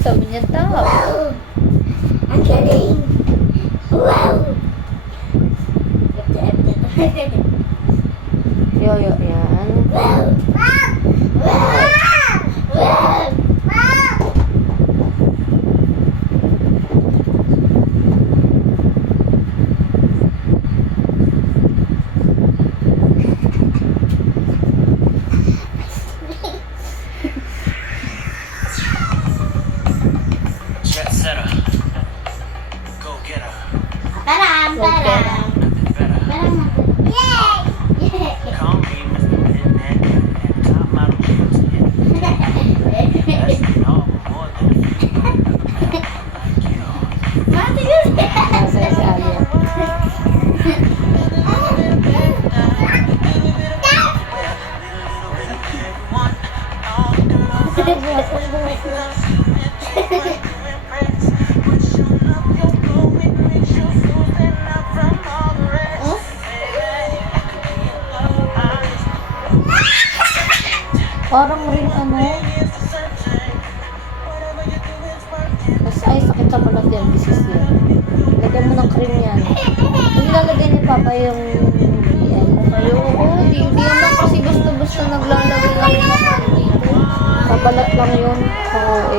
Sabi niya daw. Wow! Ang galing! Wow! Yoyo yan. Wow! Wow! Wow! Jet setter. Go get her. Taram! Taram! Nothing better. Taram! Yay! Call me Mr. Midnight. Top model shoes. That's all more than a few. Like you. Mati yun! Nasa si Alia. Parang rin ano. Mas ay sakit sa balat yan. Bisis yan. Lagyan mo ng cream yan. Nilalagay ni Papa yung BL. Oo, di naman kasi basta-basta naglalagay lang yung dito. Pabalat lang yun. Oo, eh.